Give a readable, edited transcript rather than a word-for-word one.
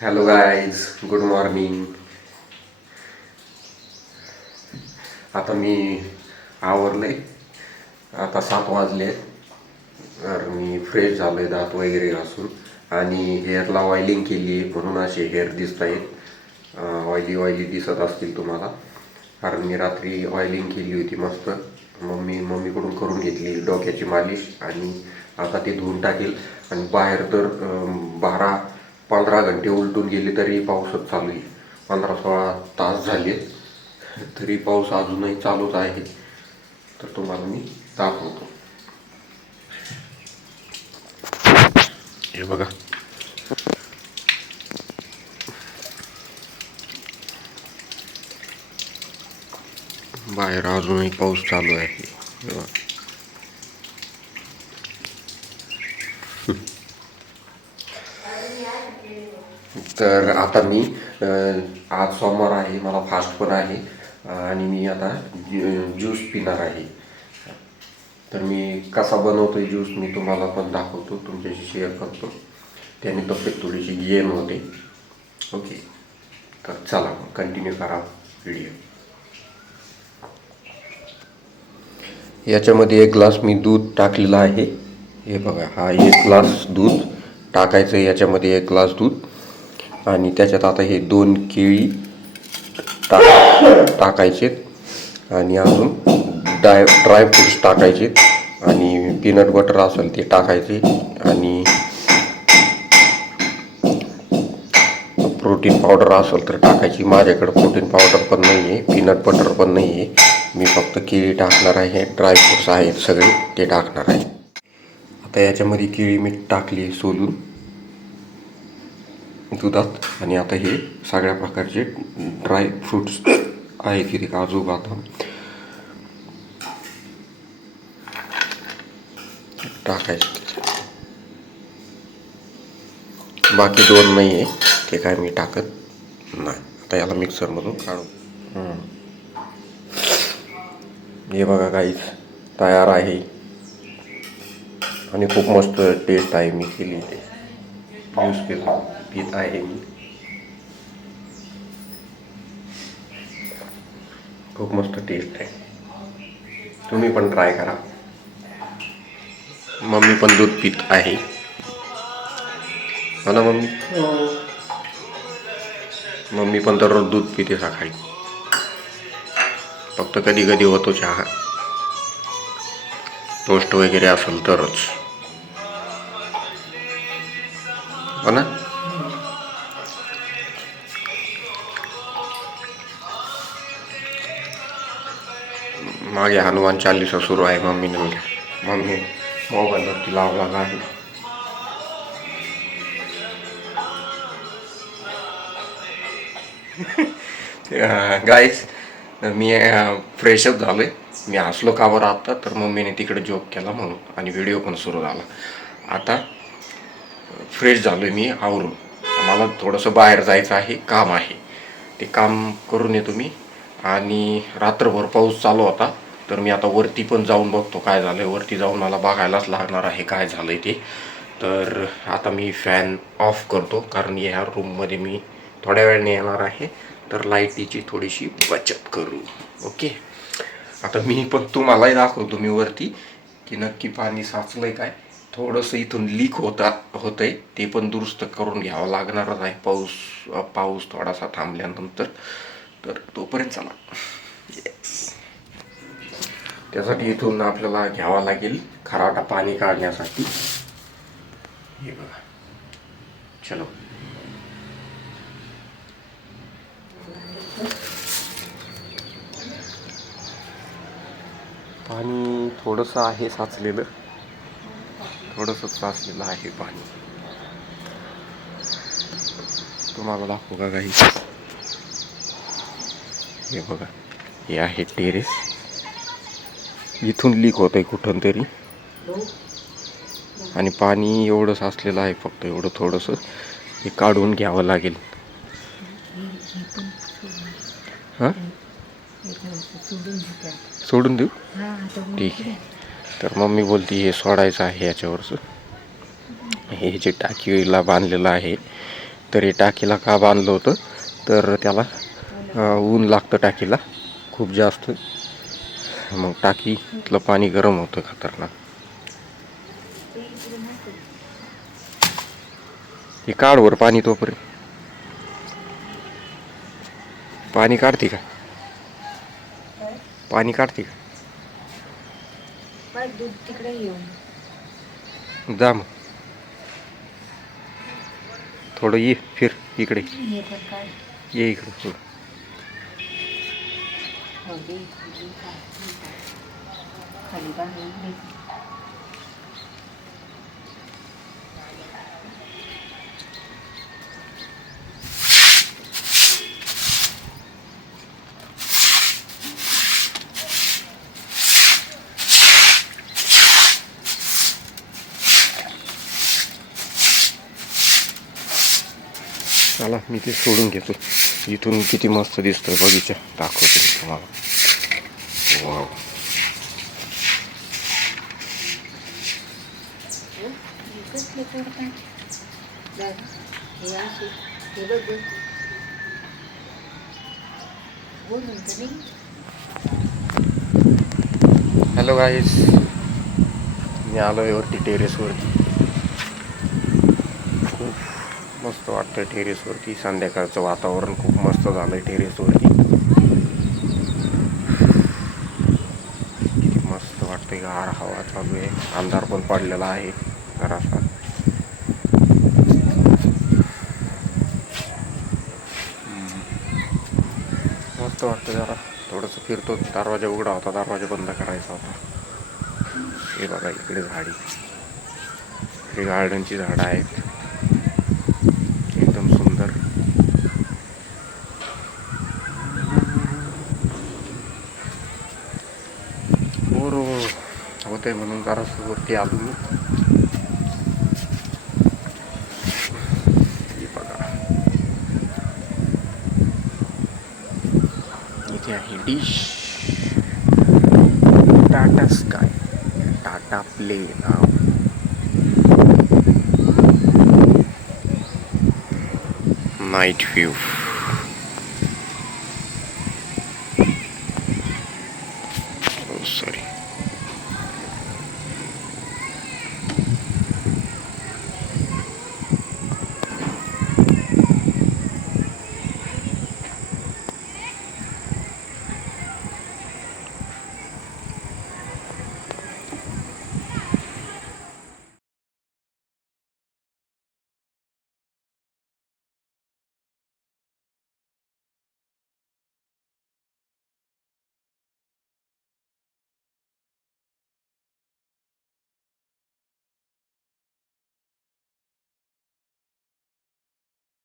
Hello guys, good morning. आता मी आवरले. आता 7 वाजले. तर मी फ्रेश झालो आहे दात वगैरे घासून आणि हेअरला ऑइलिंग केली आहे म्हणून असे हेअर दिसत आहेत. ऑइली ऑइली दिसत असतील तुम्हाला, कारण मी रात्री ऑइलिंग केली होती मस्त. मम्मीकडून करून घेतली डोक्याची मालिश आणि आता ते धुवून टाकेल. आणि बाहेर तर 12-15 घंटे उलटून गेले तरी पाऊसच चालू आहे. 15-16 तास झाले तरी पाऊस अजूनही चालूच आहे. तर तुम्हाला मी दाखवतो. हे बघा, बाहेर अजूनही पाऊस चालू आहे. हे बघा. तर आता मी आज सोमवार आहे, मला फास्ट पण आहे आणि मी आता ज्यूस पिणार आहे. तर मी कसा बनवतो ज्यूस मी तुम्हाला पण दाखवतो, तुमच्याशी शेअर करतो. त्याने तब्येत थोडीशी गेन होते. ओके, तर चला कंटिन्यू करा व्हिडिओ. याच्यामध्ये 1 ग्लास मी दूध टाकलेलं आहे. हे बघा, हा 1 ग्लास दूध टाकायचं. याच्यामध्ये 1 ग्लास दूध आणि त्याच्यात आता हे 2 केळी टाकायचे आणि अजून ड्रायफ्रूट्स टाकायचे आणि पीनट बटर असेल ते टाकायचे आणि प्रोटीन पावडर असेल तर टाकायची. माझ्याकडे प्रोटीन पावडर पण नाही आहे, पीनट बटर पण नाही आहे. मी फक्त केळी टाकणार आहे, ड्रायफ्रूट्स आहेत सगळे ते टाकणार आहे. आता याच्यामध्ये केळी मी टाकली सोलून दुधात आणि आता हे सगळ्या प्रकारचे ड्राय फ्रूट्स आहेत, तिथे काजू बदाम टाकायचे. बाकी 2 नाही आहे ते काय मी टाकत नाही. आता याला मिक्सरमधून काढू. हे बघा गाईस, तयार आहे आणि खूप मस्त टेस्ट आहे. मी केली ते ज्यूस पीत आहे मी. खूप मस्त टेस्ट आहे, तुम्ही पण ट्राय करा. मम्मी पण दूध पीत आहे, हो ना मम्मी? मम्मी पण दररोज दूध पिते सकाळी. फक्त कधी कधी होतो चहा, टोस्ट वगैरे असेल तरच, हो ना? मागे हनुमान चालीसा सुरू आहे. मम्मी मोबाईलवरती लावलेला आहे. गाईस, मी फ्रेशअप झालो आहे. मी हसलो का बरं आत्ता, तर मम्मीने तिकडे जोक केला म्हणून आणि व्हिडिओ पण सुरू झाला. आता फ्रेश झालो आहे मी आवरून. मला थोडंसं बाहेर जायचं आहे, काम आहे, ते काम करून येतो मी. आणि रात्रभर पाऊस चालू होता, तर मी आता वरती पण जाऊन बघतो काय झालं आहे. वरती जाऊन मला बघायलाच लागणार आहे काय झालं आहे ते. तर आता मी फॅन ऑफ करतो, कारण ह्या रूममध्ये मी थोड्या वेळाने येणार आहे, तर लाईटीची थोडीशी बचत करू. ओके, आता मी पण तुम्हालाही दाखवतो मी वरती की नक्की पाणी साचलंय काय. थोडंसं इथून लीक होतंय, ते पण दुरुस्त करून घ्यावं लागणारच आहे पाऊस थोडासा थांबल्यानंतर. तर तोपर्यंत चला. त्यासाठी इथून आपल्याला घ्यावा लागेल खराटा पाणी काढण्यासाठी. हे बघा, चलो. पाणी थोडंसं आहे साचलेलं, थोडंसं साचलेलं आहे पाणी. तुम्हाला दाखवू का काही? हे बघा, हे आहे टेरेस. इथून लीक होत आहे कुठून तरी आणि पाणी एवढं साचलेलं आहे. फक्त एवढं थोडंसं हे काढून घ्यावं लागेल. हां, सोडून देऊ? ठीक आहे. तर मम्मी बोलती हे सोडायचं आहे याच्यावरचं. हे जे टाकीला बांधलेलं आहे तर हे टाकीला का बांधलं होतं तर त्याला ऊन लागतं टाकीला खूप जास्त, मग टाकीतलं पाणी गरम होतं खतरनाक. हे काढवर पाणी तोपर्यंत पाणी काढते का, पाणी काढते का, दूध तिकडे येऊन जा मग थोडं ये फिर इकडे हे पण काय ये इकडे थोडं. हो दे खाली बांधून दे. चला मी ते सोडून घेतो. इथून किती मस्त दिसतोय बगीचा दाखवतो मी तुम्हाला. वाव. कसले करतात हे असे हे बघ बोलून तर नाही. हॅलो गाईस, मी आलो आहे वरती टेरेसवरती. खूप मस्त वाटतं टेरेसवरती. संध्याकाळचं वातावरण खूप मस्त झालं आहे टेरेसवरती. किती मस्त वाटतंय, गार हवा चालू आहे. अंधार पण पडलेला आहे जरासा. मस्त वाटतं. जरा थोडंसं फिरतो. दरवाजा उघडा होता, दरवाजा बंद करायचा होता. हे बघा इकडे झाडी, इकडे गार्डनची झाडं आहेत एकदम सुंदर. बोर होतंय म्हणून जरासं वरती आलो मी. हे बघा इथे आहे dish, Tata Sky, Tata Play नाव. Night view.